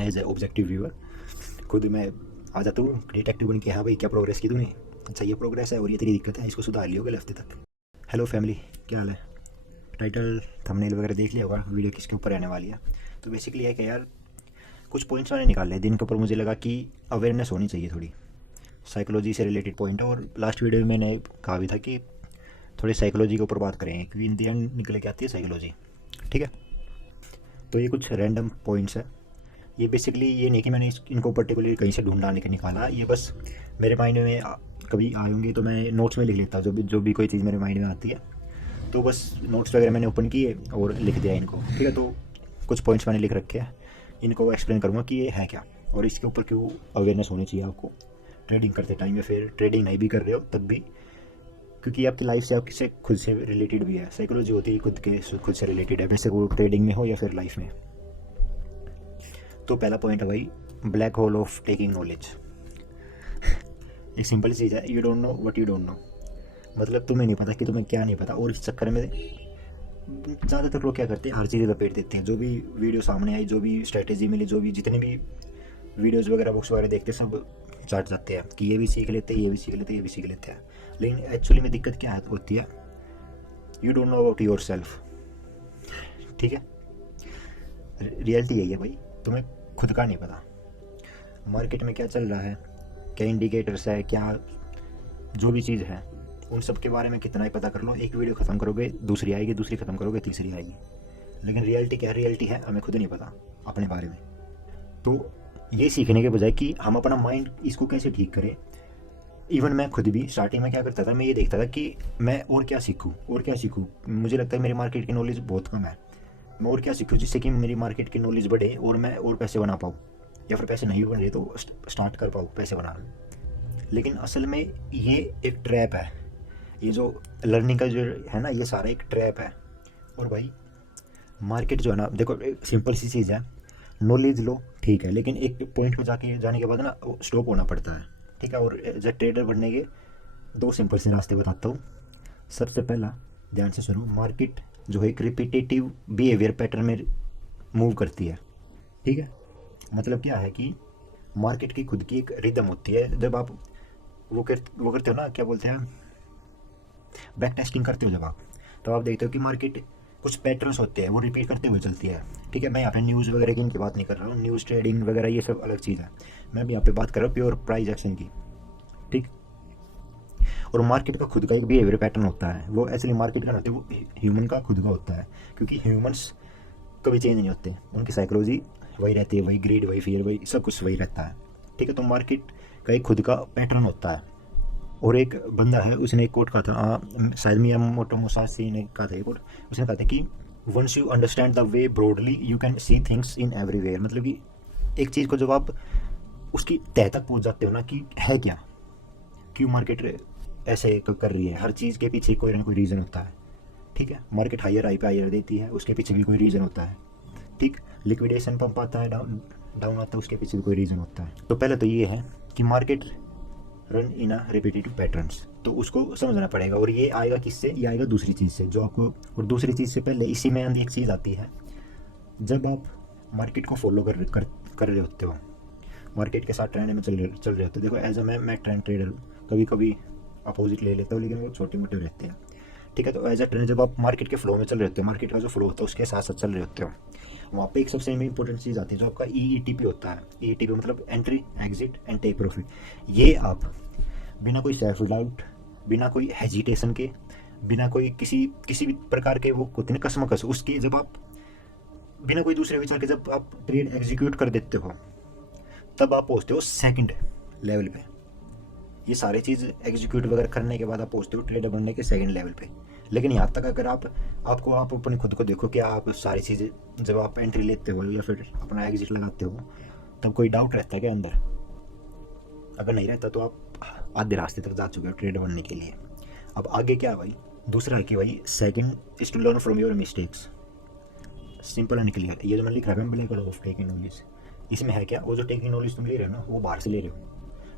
As a objective viewer खुद मैं आ जाता हूँ डिटेक्टिव बन के, हाँ भाई क्या प्रोग्रेस की तूने, अच्छा ये प्रोग्रेस है और ये तेरी दिक्कत है, इसको सुधार लियोगे हफ्ते तक। हेलो फैमिली, क्या हाल है? टाइटल थंबनेल वगैरह देख लिया होगा, वीडियो किसके ऊपर रहने वाली है। तो बेसिकली है कि यार कुछ पॉइंट्स मैंने निकाले जिनके ऊपर मुझे लगा कि अवेयरनेस होनी चाहिए थोड़ी, साइकोलॉजी से रिलेटेड पॉइंट है। और लास्ट वीडियो में मैंने कहा भी था कि थोड़ी साइकोलॉजी के ऊपर बात करें, क्योंकि इन दी एंड निकल के आती है साइकोलॉजी। ठीक है, तो ये कुछ रैंडम पॉइंट्स है। ये बेसिकली ये नहीं कि मैंने इनको पर्टिकुलरली कहीं से ढूंढ के निकाला, ये बस मेरे माइंड में कभी आए होंगे तो मैं नोट्स में लिख लेता हूँ। जो भी कोई चीज़ मेरे माइंड में आती है तो बस नोट्स वगैरह मैंने ओपन किए और लिख दिया इनको। ठीक है, तो कुछ पॉइंट्स मैंने लिख रखे हैं, इनको एक्सप्लेन करूँगा कि ये है क्या और इसके ऊपर क्यों अवेयरनेस होनी चाहिए आपको ट्रेडिंग करते टाइम, या फिर ट्रेडिंग नहीं भी कर रहे हो तब भी, क्योंकि आपकी लाइफ से आपके से खुद से रिलेटेड भी है। साइकोलॉजी होती है खुद से रिलेटेड है, वैसे वो ट्रेडिंग में हो या फिर लाइफ में। तो पहला पॉइंट है भाई, black hole of taking knowledge. एक सिंपल चीज़ है, you don't know what you don't know. मतलब तुम्हें नहीं पता कि तुम्हें क्या नहीं पता, और इस चक्कर में ज़्यादातर लोग क्या करते हैं, हर चीज़ लपेट देते हैं। जो भी वीडियो सामने आई, जो भी स्ट्रैटेजी मिली, जो भी जितने भी वीडियोज़ वगैरह बुक्स वगैरह देखते सब चाट जाते हैं कि ये भी सीख लेते हैं, ये भी सीख लेते हैं, ये भी सीख लेते हैं। लेकिन एक्चुअली में दिक्कत क्या होती है, you don't know about your self. ठीक है, रियलिटी यही है भाई, तुम्हें खुद का नहीं पता मार्केट में क्या चल रहा है, क्या इंडिकेटर्स है, क्या जो भी चीज़ है उन सब के बारे में कितना ही पता कर लो, एक वीडियो ख़त्म करोगे दूसरी आएगी, दूसरी ख़त्म करोगे तीसरी आएगी। लेकिन रियलिटी क्या रियलिटी है हमें खुद नहीं पता अपने बारे में। तो ये सीखने के बजाय कि हम अपना माइंड इसको कैसे ठीक करें, इवन मैं खुद भी स्टार्टिंग में क्या करता था, मैं ये देखता था कि मैं और क्या सीखूं और क्या सीखूं। मुझे लगता है मेरी मार्केट की नॉलेज बहुत कम है, मैं और क्या सीखूं जिससे कि मेरी मार्केट की नॉलेज बढ़े और मैं और पैसे बना पाऊँ, या फिर पैसे नहीं बन रहे तो स्टार्ट कर पाऊँ पैसे बनाना। लेकिन असल में ये एक ट्रैप है, ये जो लर्निंग का जो है ना, ये सारा एक ट्रैप है। और भाई मार्केट जो है ना, देखो सिंपल सी चीज़ है, नॉलेज लो ठीक है, लेकिन एक पॉइंट को जाने के बाद ना स्टॉप होना पड़ता है। ठीक है, और एज ट्रेडर बनने के दो सिंपल से रास्ते बताता हूँ। सबसे पहला, ध्यान से सुनो, मार्केट जो है एक रिपीटेटिव बिहेवियर पैटर्न में मूव करती है। ठीक है, मतलब क्या है कि मार्केट की खुद की एक रिदम होती है। जब आप वो करते हो ना, क्या बोलते हैं, बैक टेस्टिंग करते हो जब आप, तो आप देखते हो कि मार्केट कुछ पैटर्न्स होते हैं वो रिपीट करते हुए चलती है। ठीक है, मैं यहाँ पे न्यूज़ वगैरह की इनकी बात नहीं कर रहा हूँ, न्यूज़ ट्रेडिंग वगैरह ये सब अलग चीज़ है, मैं भी यहाँ पे बात कर रहा हूँ प्योर प्राइस एक्शन की। ठीक, और मार्केट का खुद का एक बिहेवियर पैटर्न होता है, वो एक्चुअली मार्केट का नहीं होता, वो ह्यूमन का खुद का होता है, क्योंकि ह्यूमंस कभी चेंज नहीं होते, उनकी साइकोलॉजी वही रहती है, वही ग्रीड, वही फियर, वही सब कुछ वही रहता है। ठीक है, तो मार्केट का एक खुद का पैटर्न होता है। और एक बंदा है, उसने एक कोट कहा था, शायद मियामोटो मुसाशी ने कहा था ये कोट, उसने कहा था कि once you understand the way broadly you can see things in everywhere. मतलब कि एक चीज़ को जब आप उसकी तह तक पहुँच जाते हो ना कि है क्या, क्यों मार्केट ऐसे कर रही है, हर चीज़ के पीछे कोई ना कोई रीज़न होता है। ठीक है, मार्केट हायर आई पे हायर देती है, उसके पीछे भी कोई रीज़न होता है। ठीक, लिक्विडेशन पंप आता है, डाउन डाउन आता है, उसके पीछे भी कोई रीज़न होता है। तो पहले तो ये है कि market run in a repetitive patterns, तो उसको समझना पड़ेगा। और ये आएगा किससे, ये आएगा दूसरी चीज़ से जो आपको, और दूसरी चीज़ से पहले इसी में एक चीज़ आती है, जब आप मार्केट को फॉलो कर रहे होते हो, मार्केट के साथ ट्रेंड में चल रहे होते हो। देखो एज अ मैं ट्रेंड ट्रेडर हूँ, कभी कभी अपोजिट ले लेता हूँ, लेकिन वो छोटे मोटे रहते हैं। ठीक है, तो एज अ ट्रेंड जब आप मार्केट के फ्लो में चल रहे होते हो, मार्केट का जो फ्लो होता है उसके साथ साथ चल रहे होते हो, वहाँ पे एक सबसे इंपॉर्टेंट चीज़ आती है जो आपका EETP होता है। EETP मतलब entry, exit and take profit. ये आप बिना कोई सेल्फ डाउट, बिना कोई हेजिटेशन के, बिना कोई किसी भी प्रकार के वो होते हैं कसमकस उसके, जब आप बिना कोई दूसरे विचार के जब आप ट्रेड एग्जीक्यूट कर देते हो, तब आप पहुँचते हो सेकंड लेवल पे। ये सारी चीज़ एग्जीक्यूट वगैरह करने के बाद आप पहुँचते हो ट्रेडर बनने के सेकंड लेवल पे। लेकिन यहाँ तक अगर आप अपने खुद को देखो कि आप सारी चीज़ें जब आप एंट्री लेते हो या फिर अपना एग्जिट लगाते हो, तब कोई डाउट रहता है क्या अंदर? अगर नहीं रहता तो आप आधे रास्ते तक जा चुके हो ट्रेडर बनने के लिए। अब आगे क्या है भाई, दूसरा है कि भाई second is to learn from your mistakes. Simple and clear, ये जो मैं लिख रहा हूँ ब्लैक ऑफ टेकिंग नॉलेज, इसमें है क्या, वो जो टेकिंग नॉलेज तुम ले रहे हो ना वो बाहर से ले रहे हो,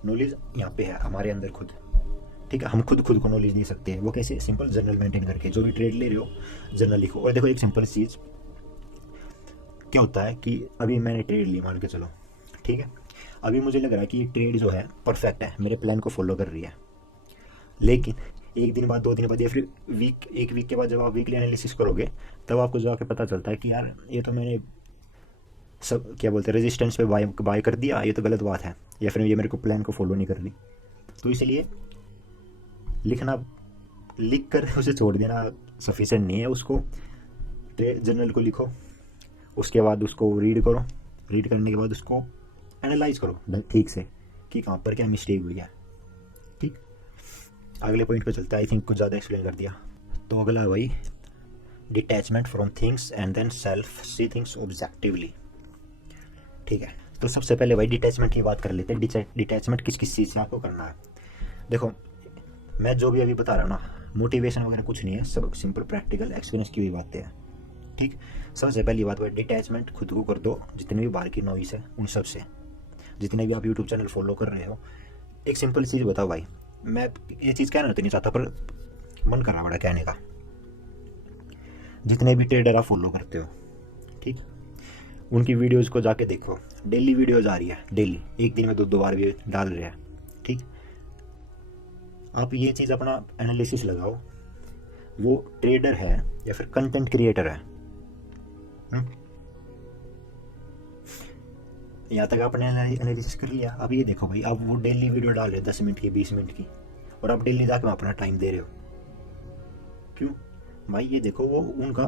नॉलेज यहाँ पे है हमारे अंदर खुद। ठीक है, हम खुद को नॉलेज नहीं सकते हैं, वो कैसे, सिंपल जर्नल मेंटेन करके, जो भी ट्रेड ले रहे हो जर्नल लिखो। और देखो एक सिंपल चीज़, क्या होता है कि अभी मैंने ट्रेड ली, मान के चलो, ठीक है, अभी मुझे लग रहा है कि ये ट्रेड जो है परफेक्ट है, मेरे प्लान को फॉलो कर रही है। लेकिन एक दिन बाद, 2 दिन बाद, या फिर एक वीक के बाद जब आप वीकली एनालिसिस करोगे, तब आपको जाके पता चलता है कि यार ये तो मैंने सब क्या बोलते हैं रेजिस्टेंस पे बाय कर दिया, ये तो गलत बात है, या फिर ये मेरे को प्लान को फॉलो नहीं कर रही। तो इसलिए लिख कर उसे छोड़ देना सफिशिएंट नहीं है। उसको जर्नल को लिखो, उसके बाद उसको रीड करो, रीड करने के बाद उसको एनालाइज करो ठीक से कि कहाँ पर क्या मिस्टेक हुई है। ठीक, अगले पॉइंट पे चलता है। आई थिंक कुछ ज़्यादा एक्सप्लेन कर दिया। तो अगला है भाई detachment from things and then self see things objectively. ठीक है, तो सबसे पहले भाई डिटैचमेंट की बात कर लेते हैं। डिटैचमेंट किस किस चीज़ से आपको करना है। देखो, मैं जो भी अभी बता रहा हूँ ना, मोटिवेशन वगैरह कुछ नहीं है, सब सिंपल प्रैक्टिकल एक्सपीरियंस की हुई बातें हैं। ठीक, सबसे पहली बात भाई डिटैचमेंट खुद को कर दो, जितने भी बाहर की नॉइस है उन सब से। जितने भी आप यूट्यूब चैनल फॉलो कर रहे हो, एक सिंपल चीज़ बताओ भाई, मैं ये चीज़ कहना तो नहीं चाहता पर मन कर रहा बड़ा कहने का। जितने भी ट्रेडर आप फॉलो करते हो, ठीक, उनकी वीडियोज़ को जाके देखो, डेली वीडियोज़ आ रही है, डेली, एक दिन में 2 बार भी डाल रहे हैं। ठीक, आप ये चीज़ अपना एनालिसिस लगाओ, वो ट्रेडर है या फिर कंटेंट क्रिएटर है। यहाँ तक आपने एनालिसिस कर लिया। अब ये देखो भाई, अब वो डेली वीडियो डाल रहे हैं 10 मिनट की, 20 मिनट की, और आप डेली जाकर अपना टाइम दे रहे हो। क्यों भाई? ये देखो, वो उनका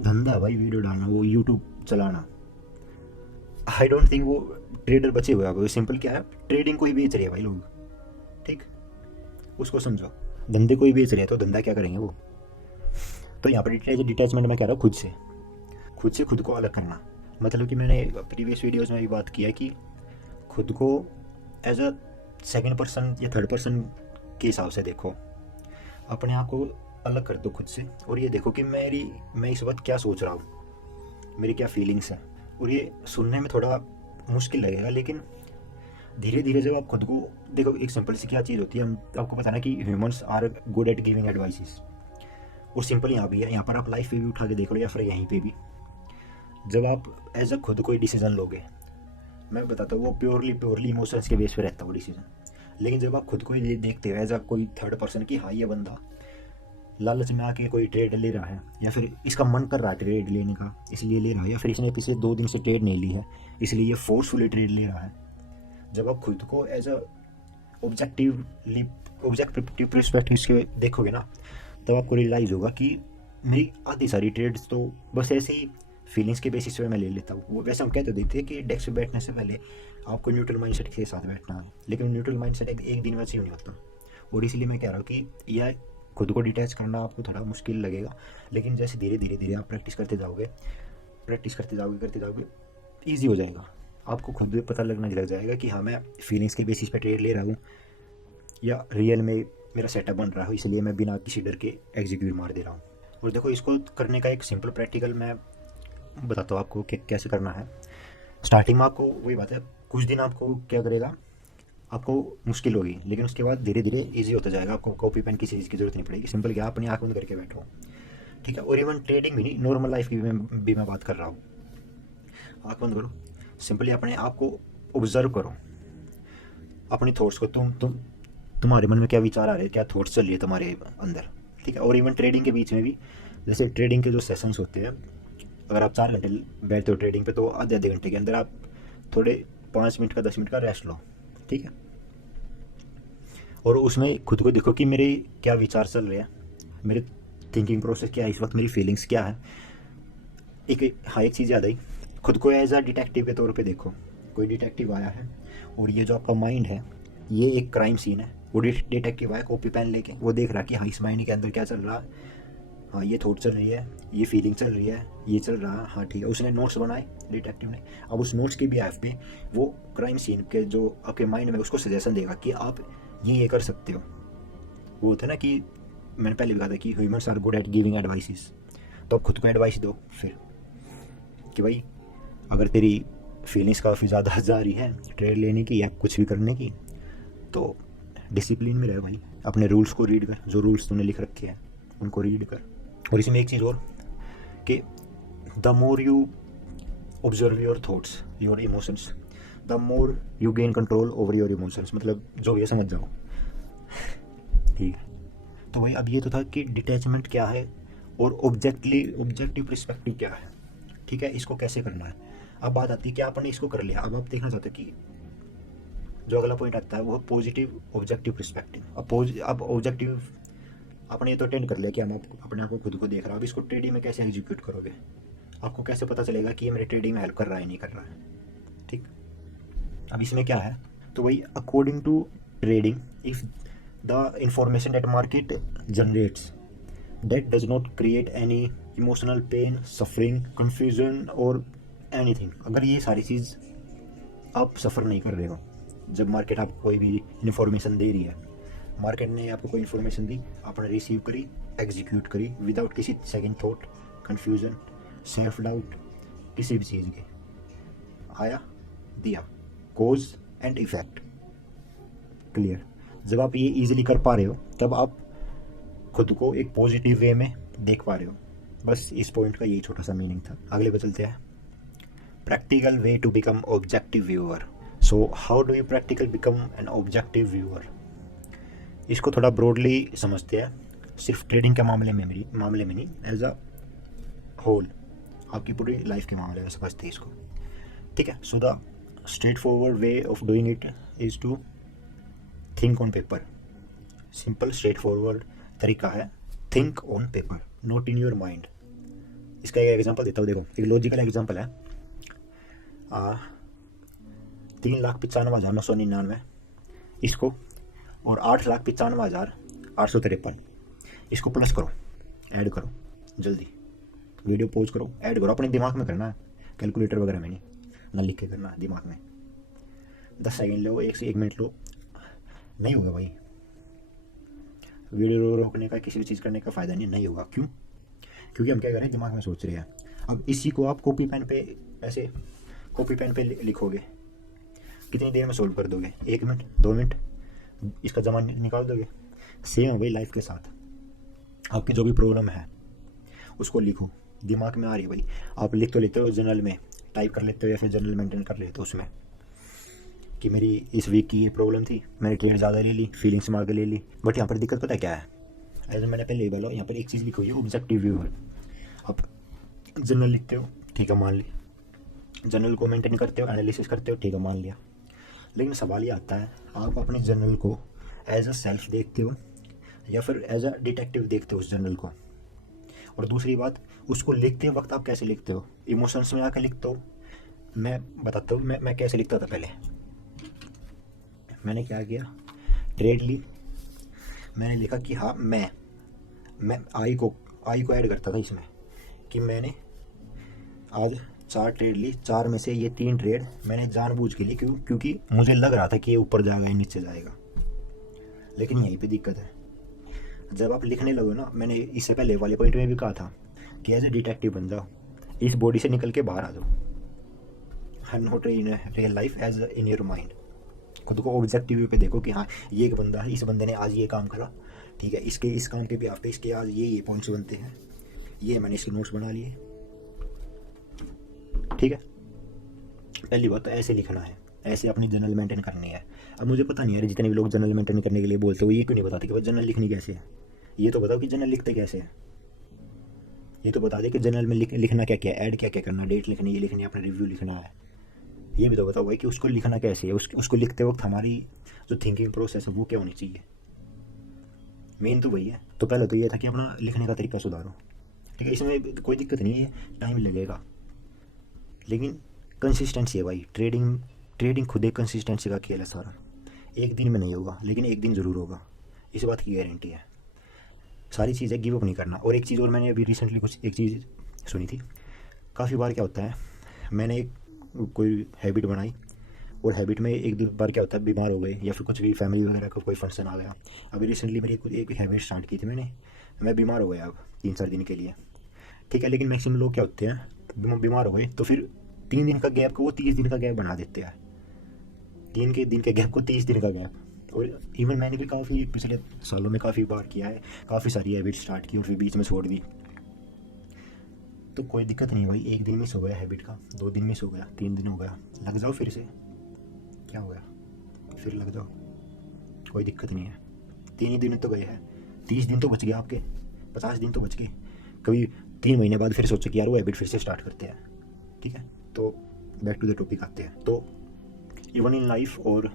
धंधा है भाई वीडियो डालना, वो यूट्यूब चलाना। आई डोंट थिंक वो ट्रेडर बचे हुए हैं। सिंपल क्या है, ट्रेडिंग को ही बेच रहे हैं भाई लोग। ठीक, उसको समझो, धंधे को ही बेच रहे हैं, तो धंधा क्या करेंगे वो। तो यहाँ पर डिटैचमेंट मैं कह रहा हूँ खुद से खुद को अलग करना। मतलब कि मैंने प्रीवियस वीडियोस में भी बात किया कि खुद को एज अ सेकंड पर्सन या थर्ड पर्सन के हिसाब से देखो, अपने आप को अलग कर दो खुद से, और ये देखो कि मैं इस वक्त क्या सोच रहा हूँ, मेरी क्या फीलिंग्स हैं। और ये सुनने में थोड़ा मुश्किल लगेगा, लेकिन धीरे धीरे जब आप खुद को देखो, एक सिंपल सी क्या चीज़ होती है, आपको पता ना कि humans are good at giving advices. और सिंपल यहाँ भी है, यहाँ पर आप लाइफ पे भी उठा के देख लो या फिर यहीं पे भी, जब आप एज अ खुद कोई डिसीजन लोगे, मैं बताता हूँ वो प्योरली इमोशंस के बेस पे रहता है वो डिसीजन। लेकिन जब आप खुद को ये देखते हो एज अ कोई थर्ड पर्सन की, हाँ ये बंदा लालच में आके कोई ट्रेड ले रहा है, या फिर इसका मन कर रहा है ट्रेड लेने का इसलिए ले रहा है, या फिर इसने पिछले 2 दिन से ट्रेड नहीं ली है इसलिए ये फोर्सफुली ट्रेड ले रहा है। जब आप खुद को एज अ ऑब्जेक्टिव पर्सपेक्टिव से देखोगे ना, तब आपको रियलाइज़ होगा कि मेरी आधी सारी ट्रेड्स तो बस ऐसे ही फीलिंग्स के बेसिस पे मैं ले लेता हूँ। वो वैसे हम कहते देते हैं कि डेस्क पे बैठने से पहले आपको न्यूट्रल माइंडसेट के साथ बैठना है, लेकिन न्यूट्रल माइंडसेट एक दिन में से नहीं होता। और इसलिए मैं कह रहा हूँ कि यह खुद को डिटैच करना आपको थोड़ा मुश्किल लगेगा, लेकिन जैसे धीरे धीरे आप प्रैक्टिस करते जाओगे ईजी हो जाएगा। आपको खुद भी पता लगने लग जाएगा कि हाँ मैं फीलिंग्स के बेसिस पे ट्रेड ले रहा हूँ या रियल में मेरा सेटअप बन रहा है, इसलिए मैं बिना किसी डर के एग्जीक्यूट मार दे रहा हूँ। और देखो, इसको करने का एक सिंपल प्रैक्टिकल मैं बताता हूँ आपको कि कैसे करना है। स्टार्टिंग में आपको वही बात है, कुछ दिन आपको क्या करेगा, आपको मुश्किल होगी, लेकिन उसके बाद धीरे धीरे ईजी होता जाएगा। आपको कॉपी पेन किसी चीज़ की जरूरत नहीं पड़ेगी, सिंपल क्या, अपनी आँख बंद करके बैठो। ठीक है, और इवन ट्रेडिंग भी नहीं, नॉर्मल लाइफ की भी मैं बात कर रहा हूँ। आँख बंद करो, सिंपली अपने आप को ऑब्जर्व करो, अपनी थॉट्स को। तुम्हारे मन में क्या विचार आ रहे हैं, क्या थॉट्स चल रही है तुम्हारे अंदर। ठीक है, और इवन ट्रेडिंग के बीच में भी, जैसे ट्रेडिंग के जो सेशंस होते हैं, अगर आप 4 घंटे बैठते हो ट्रेडिंग पे, तो आधे घंटे के अंदर आप थोड़े 5 मिनट का 10 मिनट का रेस्ट लो। ठीक है, और उसमें खुद को देखो कि मेरे क्या विचार चल रहे हैं, मेरे थिंकिंग प्रोसेस क्या है इस वक्त, मेरी फीलिंग्स क्या है। एक चीज़ याद आई, खुद को एज अ डिटेक्टिव के तौर पे देखो। कोई डिटेक्टिव आया है और ये जो आपका माइंड है, ये एक क्राइम सीन है। वो डिटेक्टिव आया कॉपी पेन लेके, वो देख रहा कि हाँ इस माइंड के अंदर क्या चल रहा है, हाँ ये थॉट चल रही है, ये फीलिंग चल रही है, ये चल रहा है, हाँ ठीक है। उसने नोट्स बनाए डिटेक्टिव ने, अब उस नोट्स के बिहाफ पे वो क्राइम सीन के जो आपके माइंड में, उसको सजेशन देगा कि आप ये कर सकते हो। वो होता है ना कि मैंने पहले भी कहा था कि humans are good at giving advices. तो आप खुद को एडवाइस दो फिर कि भाई अगर तेरी फीलिंग्स काफ़ी ज़्यादा जा रही है ट्रेड लेने की या कुछ भी करने की, तो डिसिप्लिन में रहे भाई, अपने रूल्स को रीड कर, जो रूल्स तूने लिख रखे हैं उनको रीड कर। और इसमें एक चीज़ और कि the more you observe your thoughts, your emotions, the more you gain control over your emotions. मतलब जो भी है समझ जाओ। ठीक है, तो भाई अब ये तो था कि डिटैचमेंट क्या है और ऑब्जेक्टिव पर्सपेक्टिव क्या है। ठीक है, इसको कैसे करना है। अब बात आती है कि आपने इसको कर लिया, अब आप देखना चाहते हैं कि जो अगला पॉइंट आता है वो पॉजिटिव ऑब्जेक्टिव पर्सपेक्टिव। अब ऑब्जेक्टिव आपने ये तो अटेंड कर लिया कि हम अपने आप को खुद को देख रहा हूँ। अब इसको ट्रेडिंग में कैसे एग्जीक्यूट करोगे, आपको कैसे पता चलेगा कि ये मेरे ट्रेडिंग में हेल्प कर रहा है नहीं कर रहा है। ठीक, अब इसमें क्या है, तो वही according to trading, if the information that market generates that does not create any emotional pain, suffering, confusion और एनीथिंग, अगर ये सारी चीज़ आप सफ़र नहीं कर रहे हो जब मार्केट आपको कोई भी इन्फॉर्मेशन दे रही है, मार्केट ने आपको कोई इन्फॉर्मेशन दी, आपने रिसीव करी, एग्जीक्यूट करी विदाउट किसी second thought, confusion, self doubt, किसी भी चीज़ के, आया दिया, कोज एंड इफेक्ट क्लियर। जब आप ये इजीली कर पा रहे हो तब आप खुद को एक पॉजिटिव वे में देख पा रहे हो। बस इस पॉइंट का यही छोटा सा मीनिंग था। अगले पे चलते हैं, practical way to become objective viewer. So how do you practical become an objective viewer. इसको थोड़ा ब्रॉडली समझते हैं, सिर्फ ट्रेडिंग के मामले में नहीं, एज अ होल आपकी पूरी लाइफ के मामले में समझते हैं इसको। ठीक है, so the straight forward way of doing it is to think on paper. Simple straight forward तरीका है, think on paper, not in your mind. इसका एक एग्जांपल देता हूँ, देखो एक लॉजिकल एग्जांपल है। 3,95,999 इसको और 8,95,853 इसको प्लस करो, ऐड करो, जल्दी वीडियो पॉज करो, ऐड करो, अपने दिमाग में करना है, कैलकुलेटर वगैरह में नहीं, ना लिख के करना है, दिमाग में। 10 सेकेंड लो, 1 मिनट लो, नहीं होगा भाई। वीडियो रोकने का, किसी भी चीज़ करने का फ़ायदा नहीं होगा। क्यों? क्योंकि हम क्या कर रहे हैं, दिमाग में सोच रहे हैं। अब इसी को आप कॉपी पेन पे लिखोगे, कितनी देर में सोल्व कर दोगे? 1 मिनट, 2 मिनट, इसका जमा निकाल दोगे। सेम है भाई लाइफ के साथ, आपकी जो भी प्रॉब्लम है उसको लिखो, दिमाग में आ रही है भाई, आप लिख तो लेते हो, जर्नल में टाइप कर लेते हो या फिर जर्नल मेंटेन कर लेते हो उसमें कि मेरी इस वीक की ये प्रॉब्लम थी, मैंने ट्रेड ज़्यादा ले ली, फीलिंग्स मार के ले ली। बट यहाँ पर दिक्कत पता है क्या है, एज मैंने पहले ही बोला, यहाँ पर एक चीज़ लिखी हुई है, ऑब्जेक्टिव व्यू है। आप जर्नल लिखते हो, ठीक है, मान ली, जर्नल को मेंटेन करते हो, एनालिसिस करते हो, ठीक है, मान लिया। लेकिन सवाल ये आता है, आप अपने जर्नल को एज अ सेल्फ देखते हो या फिर एज अ डिटेक्टिव देखते हो उस जर्नल को। और दूसरी बात, उसको लिखते वक्त आप कैसे लिखते हो, इमोशंस में आकर लिखते हो। मैं बताता हूँ मैं कैसे लिखता था पहले। मैंने क्या किया, ट्रेड ली, मैंने लिखा कि हाँ मैं आई को ऐड करता था इसमें कि मैंने आज 4 ट्रेड ली, 4 में से ये 3 ट्रेड मैंने जानबूझ के ली, क्योंकि मुझे लग रहा था कि ये ऊपर जाएगा या नीचे जाएगा। लेकिन यहीं पे दिक्कत है, जब आप लिखने लगो ना, मैंने इससे पहले वाले पॉइंट में भी कहा था कि एज ए डिटेक्टिव बन जाओ, इस बॉडी से निकल के बाहर आ जाओ, not in real life, as in your mind. खुद को ऑब्जेक्टिव पे देखो कि हाँ ये एक बंदा है, इस बंदे ने आज ये काम करा, ठीक है, इसके इस काम के भी आप पे इसके आज ये पॉइंट्स बनते हैं, ये मैंने इसके नोट्स बना लिए। ठीक है, पहली बात तो ऐसे लिखना है, ऐसे अपनी जर्नल मेंटेन करनी है। अब मुझे पता नहीं है, जितने भी लोग जर्नल मेंटेन करने के लिए बोलते हो, ये क्यों नहीं बताते कि भाई जर्नल लिखनी कैसे है। ये तो बताओ कि जर्नल लिखते कैसे है, ये तो बता दे कि जर्नल में लिखना क्या क्या है, ऐड क्या क्या करना, डेट लिखनी, ये लिखनी है, अपना रिव्यू लिखना है, ये भी तो बताओ भाई कि उसको लिखना कैसे है। उसको लिखते वक्त हमारी जो थिंकिंग प्रोसेस है वो क्या होनी चाहिए, मेन तो वही है। तो पहले तो ये था कि अपना लिखने का तरीका सुधारो, ठीक है, इसमें कोई दिक्कत नहीं है, टाइम लगेगा, लेकिन कंसिस्टेंसी है भाई। ट्रेडिंग खुद एक कंसिस्टेंसी का खेल है सारा। एक दिन में नहीं होगा, लेकिन एक दिन ज़रूर होगा, इस बात की गारंटी है। सारी चीज़ें गिव अप नहीं करना। और एक चीज़ और, मैंने अभी रिसेंटली एक चीज़ सुनी थी, काफ़ी बार क्या होता है, मैंने कोई हैबिट बनाई और हैबिट में एक दो बार क्या होता है, बीमार हो गए या फिर कुछ भी फैमिली वगैरह का कोई फंक्शन आ गया। अभी रिसेंटली मेरी एक हैबिट स्टार्ट की थी मैं बीमार हो गया अब 3-4 दिन के लिए, ठीक है। लेकिन मैक्सिमम लोग क्या होते हैं, बीमार हो गए तो फिर 3 दिन का गैप को वो 30 दिन का गैप बना देते हैं, 3 दिन के गैप को 30 दिन का गैप। और इवन मैंने भी काफ़ी पिछले सालों में काफ़ी बार किया है, काफ़ी सारी हैबिट स्टार्ट की और फिर बीच में छोड़ दी। तो कोई दिक्कत नहीं है भाई, 1 दिन मिस हो गया हैबिट का, 2 दिन मिस हो गया, 3 दिन हो गया, लग जाओ फिर से, क्या हो गया, फिर लग जाओ, कोई दिक्कत नहीं है। 3 ही दिन तो गए हैं, 30 दिन तो बच गए आपके, 50 दिन तो बच गए। कभी 3 महीने बाद फिर सोचो कि यार वो हैबिट फिर से स्टार्ट करते हैं। ठीक है, तो बैक टू द टॉपिक आते हैं। तो इवन इन लाइफ, और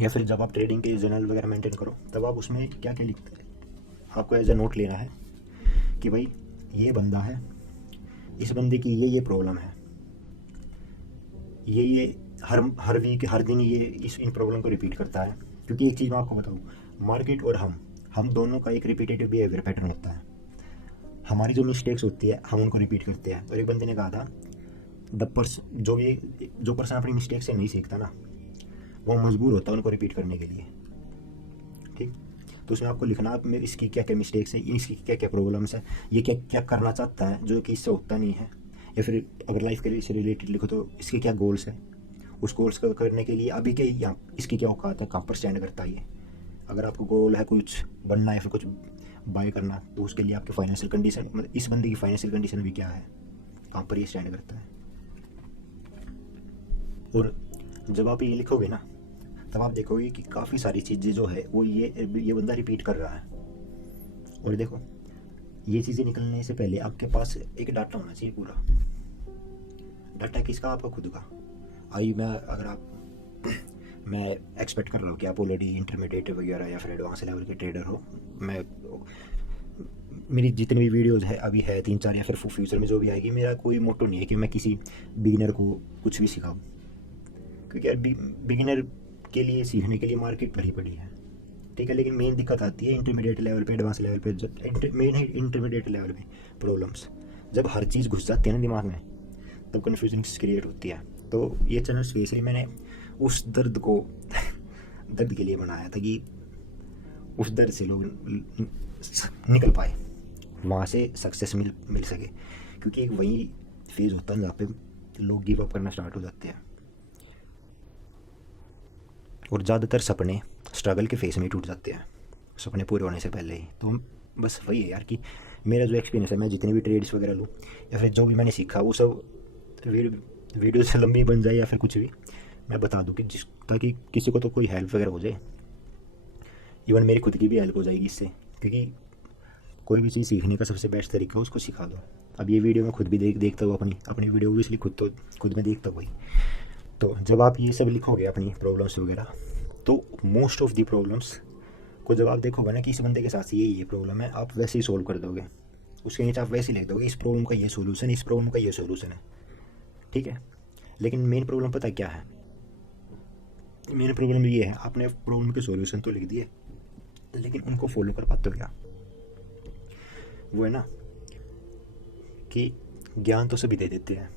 या फिर जब आप ट्रेडिंग के जर्नल वगैरह मेंटेन करो, तब आप उसमें क्या क्या लिखते हैं, आपको एज अ नोट लेना है कि भाई ये बंदा है, इस बंदे की ये प्रॉब्लम है, ये हर वीक हर दिन ये इन प्रॉब्लम को रिपीट करता है। क्योंकि एक चीज़ मैं आपको बताऊँ, मार्केट और हम दोनों का एक रिपीटेटिव बिहेवियर पैटर्न होता है। हमारी जो मिस्टेक्स होती है हम उनको रिपीट करते हैं। और एक बंदे ने कहा था, जो पर्सन अपनी मिस्टेक से नहीं सीखता ना, वो मजबूर होता है उनको रिपीट करने के लिए। ठीक, तो उसमें आपको लिखना आप में इसकी क्या क्या मिस्टेक्स है, इसकी क्या क्या प्रॉब्लम्स है, ये क्या क्या करना चाहता है जो कि इससे होता नहीं है। या फिर अगर लाइफ के लिए से रिलेटेड लिखो तो इसके क्या गोल्स है, उस गोल्स को करने के लिए अभी के यहाँ इसकी क्या औकात है, कहाँ पर स्टैंड करता है ये। अगर आपको गोल है कुछ बनना है, फिर कुछ बाय करना, तो उसके लिए आपकी फाइनेंशियल कंडीशन, मतलब इस बंदे की फाइनेंशियल कंडीशन भी क्या है, कहाँ पर ये स्टैंड करता है। और जब आप ये लिखोगे ना, तब आप देखोगे कि काफ़ी सारी चीज़ें जो है वो ये बंदा रिपीट कर रहा है। और देखो, ये चीज़ें निकलने से पहले आपके पास एक डाटा होना चाहिए पूरा। डाटा किसका, आपका खुद का। मैं एक्सपेक्ट कर रहा हूँ कि आप ऑलरेडी इंटरमीडिएट वगैरह या फिर एडवांस लेवल के ट्रेडर हो। मेरी जितनी भी वीडियोज़ है अभी है 3-4, या फिर फ्यूचर में जो भी आएगी, मेरा कोई मोटो नहीं है कि मैं किसी बिगिनर को कुछ भी सिखाऊँ। क्योंकि यार बिगिनर के लिए सीखने के लिए मार्केट भरी पड़ी है। ठीक है, लेकिन मेन दिक्कत आती है इंटरमीडिएट लेवल पे, एडवांस लेवल पे। मेन है इंटरमीडिएट लेवल पे प्रॉब्लम्स। जब हर चीज़ घुस जाती है ना दिमाग में, तब कन्फ्यूजन क्रिएट होती है। तो ये चैनल स्पेशली मैंने उस दर्द के लिए बनाया था कि उस दर्द से लोग निकल पाए, वहाँ से सक्सेस मिल सके। क्योंकि एक वही फेज़ होता है जहाँ पे लोग गिव अप करना स्टार्ट हो जाते हैं, और ज़्यादातर सपने स्ट्रगल के फेस में टूट जाते हैं, सपने पूरे होने से पहले ही। तो बस वही है यार कि मेरा जो एक्सपीरियंस है, मैं जितने भी ट्रेड्स वगैरह लूँ या फिर जो भी मैंने सीखा, वो सब वीडियो से लंबी बन जाए या फिर कुछ भी मैं बता दूँ कि ताकि किसी को तो कोई हेल्प वगैरह हो जाए। इवन मेरी खुद की भी हेल्प हो जाएगी इससे, क्योंकि कोई भी चीज़ सीखने का सबसे बेस्ट तरीका है उसको सिखा दो। अब ये वीडियो मैं खुद भी देखता हूँ, अपनी वीडियो भी इसलिए खुद में देखता हूँ भाई। तो जब आप ये सब लिखोगे अपनी प्रॉब्लम्स वगैरह, तो मोस्ट ऑफ दी प्रॉब्लम्स को जब आप देखोगे ना कि इस बंदे के साथ ये प्रॉब्लम है, आप वैसे ही सोल्व कर दोगे। उसके नीचे आप वैसे ही लिख दोगे इस प्रॉब्लम का ये सोल्यूशन, इस प्रॉब्लम का ये सोल्यूशन है। ठीक है, लेकिन मेन प्रॉब्लम पता क्या है, मेन प्रॉब्लम ये है, आपने प्रॉब्लम के सोल्यूशन तो लिख दिए, लेकिन उनको फॉलो कर पाते हो क्या। वो है ना कि ज्ञान तो सभी दे देते हैं,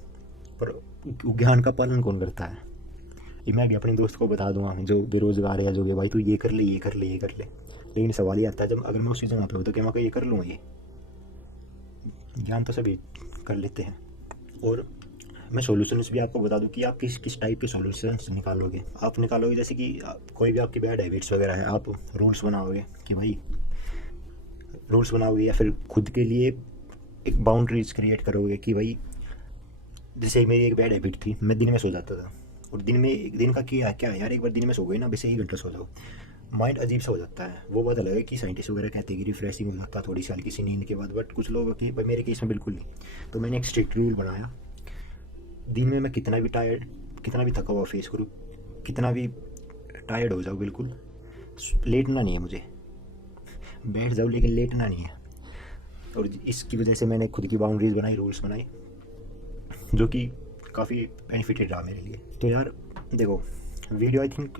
पर ज्ञान का पालन कौन करता है। ये मैं भी अपने दोस्त को बता दूंगा जो बेरोजगार है, जो कि भाई तू ये कर ले, लेकिन सवाल ये आता है, जब अगर मैं उसी जगह पे हूँ तो क्या मैं ये कर लूँगा। ये ज्ञान तो सभी कर लेते हैं। और मैं सॉल्यूशंस भी आपको बता दूं कि आप किस टाइप के सॉल्यूशंस निकालोगे। आप निकालोगे जैसे कि कोई भी आपकी बैड हैबिट्स वगैरह है, आप रूल्स बनाओगे कि भाई रूल्स बनाओगे, या फिर खुद के लिए एक बाउंड्रीज क्रिएट करोगे कि भाई जैसे मेरी एक बैड हैबिट थी, मैं दिन में सो जाता था। और दिन का क्या है यार, एक बार दिन में सो गए ना, वैसे 1 घंटा सो जाओ, माइंड अजीब सा हो जाता है। वो बात अलग है कि साइंटिस्ट वगैरह कहते हैं कि रिफ्रेशिंग हो जाता है थोड़ी सी हल्की सी नींद के बाद, बट कुछ लोग कि मेरे केस में बिल्कुल नहीं। तो मैंने एक स्ट्रिक्ट रूल बनाया, दिन में मैं कितना भी थका हुआ फेस करूँ, कितना भी टायर्ड हो जाऊँ, बिल्कुल लेटना नहीं है मुझे, बैठ जाऊँ लेकिन लेटना नहीं है। और इसकी वजह से मैंने खुद की बाउंड्रीज बनाई, रूल्स बनाए, जो कि काफ़ी बेनिफिटेड रहा मेरे लिए। तो यार देखो, वीडियो आई थिंक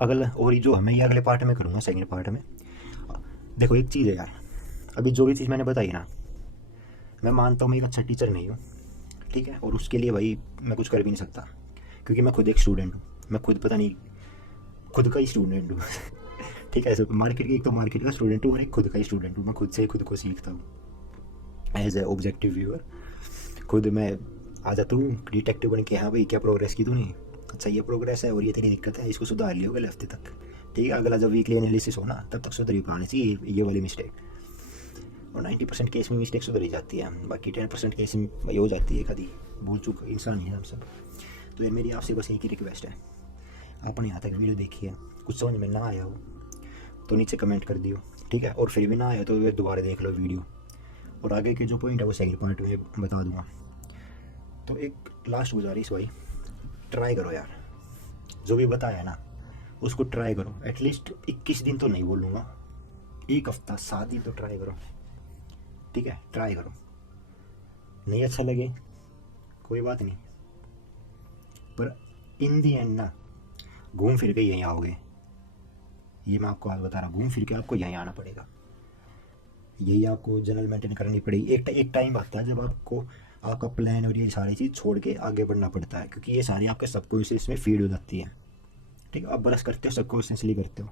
और जो मैं ये अगले पार्ट में करूँगा, सेकंड पार्ट में। देखो एक चीज़ है यार, अभी जो भी चीज़ मैंने बताई ना, मैं मानता हूँ मैं एक अच्छा टीचर नहीं हूँ, ठीक है, और उसके लिए भाई मैं कुछ कर भी नहीं सकता, क्योंकि मैं खुद एक स्टूडेंट हूँ, मैं खुद खुद का ही स्टूडेंट हूँ ठीक है, ऐसे एक तो मार्केट का स्टूडेंट हूँ और एक खुद का ही स्टूडेंट हूँ। मैं खुद से खुद को सीखता हूँ एज ए ऑब्जेक्टिव व्यूअर। खुद मैं आ जाता हूँ डिटेक्टिव बन के, हाँ भाई क्या प्रोग्रेस की तूने, अच्छा ये प्रोग्रेस है और ये तेरी दिक्कत है, इसको सुधार लियो अगले हफ्ते तक, ठीक है। अगला जब वीकली एनालिसिस हो ना, तब तक सुधरी पानी चाहिए ये वाली मिस्टेक। और 90% केस में मिस्टेक सुधर ही जाती है, बाकी 10% केस में वही हो जाती है, कभी भूल चूक इंसान ही है हम सब। तो ये मेरी आपसे बस एक ही रिक्वेस्ट है, आपने यहाँ तक वीडियो देखी है, कुछ समझ में ना आया हो तो नीचे कमेंट कर दियो, ठीक है। और फिर भी ना आया तो फिर दोबारा देख लो वीडियो, और आगे के जो पॉइंट है वो सेकंड पॉइंट में बता दूंगा। तो एक लास्ट गुजारिश भाई, ट्राई करो यार, जो भी बताया ना उसको ट्राई करो। एटलीस्ट 21 दिन तो नहीं बोलूँगा, एक हफ्ता 7 दिन तो ट्राई करो, ठीक है। ट्राई करो, नहीं अच्छा लगे कोई बात नहीं, पर इन दी एंड ना घूम फिर के यहीं आओगे, ये मैं आपको आज बता रहा हूँ। घूम फिर के आपको यहीं आना पड़ेगा, यही आपको जनरल मेंटेन करनी पड़ेगी। एक टाइम आता है जब आपको आपका प्लान और ये सारी चीज़ छोड़ के आगे बढ़ना पड़ता है, क्योंकि ये सारी आपके सबकॉन्शियस में फीड हो जाती है, ठीक है। आप ब्रश करते हो सबकॉन्शियसली करते हो,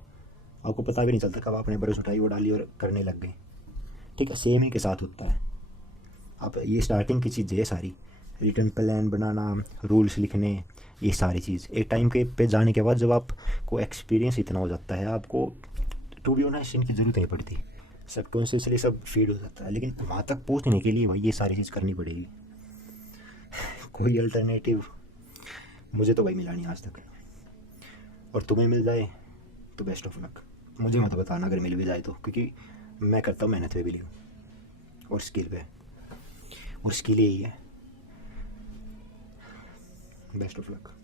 आपको पता भी नहीं चलता कब आपने ब्रश उठाई, वो डाली और करने लग गए, ठीक है। सेम ही के साथ होता है। आप ये स्टार्टिंग की चीज़ है सारी, रिटर्न प्लान बनाना, रूल्स लिखने, ये सारी चीज़ एक टाइम के पे जाने के बाद जब आपको एक्सपीरियंस इतना हो जाता है, आपको टू बी ऑनेस्ट इनकी ज़रूरत नहीं पड़ती, सबकॉन्शियसली सब फीड हो जाता है। लेकिन वहाँ तक पहुँचने के लिए भाई ये सारी चीज़ करनी पड़ेगी, कोई अल्टरनेटिव मुझे तो भाई मिला नहीं आज तक। और तुम्हें मिल जाए तो बेस्ट ऑफ लक, मुझे मत बताना अगर मिल भी जाए तो, क्योंकि मैं करता हूँ मेहनत पे बिलीव और स्किल पे, और स्किल यही है। Best of luck.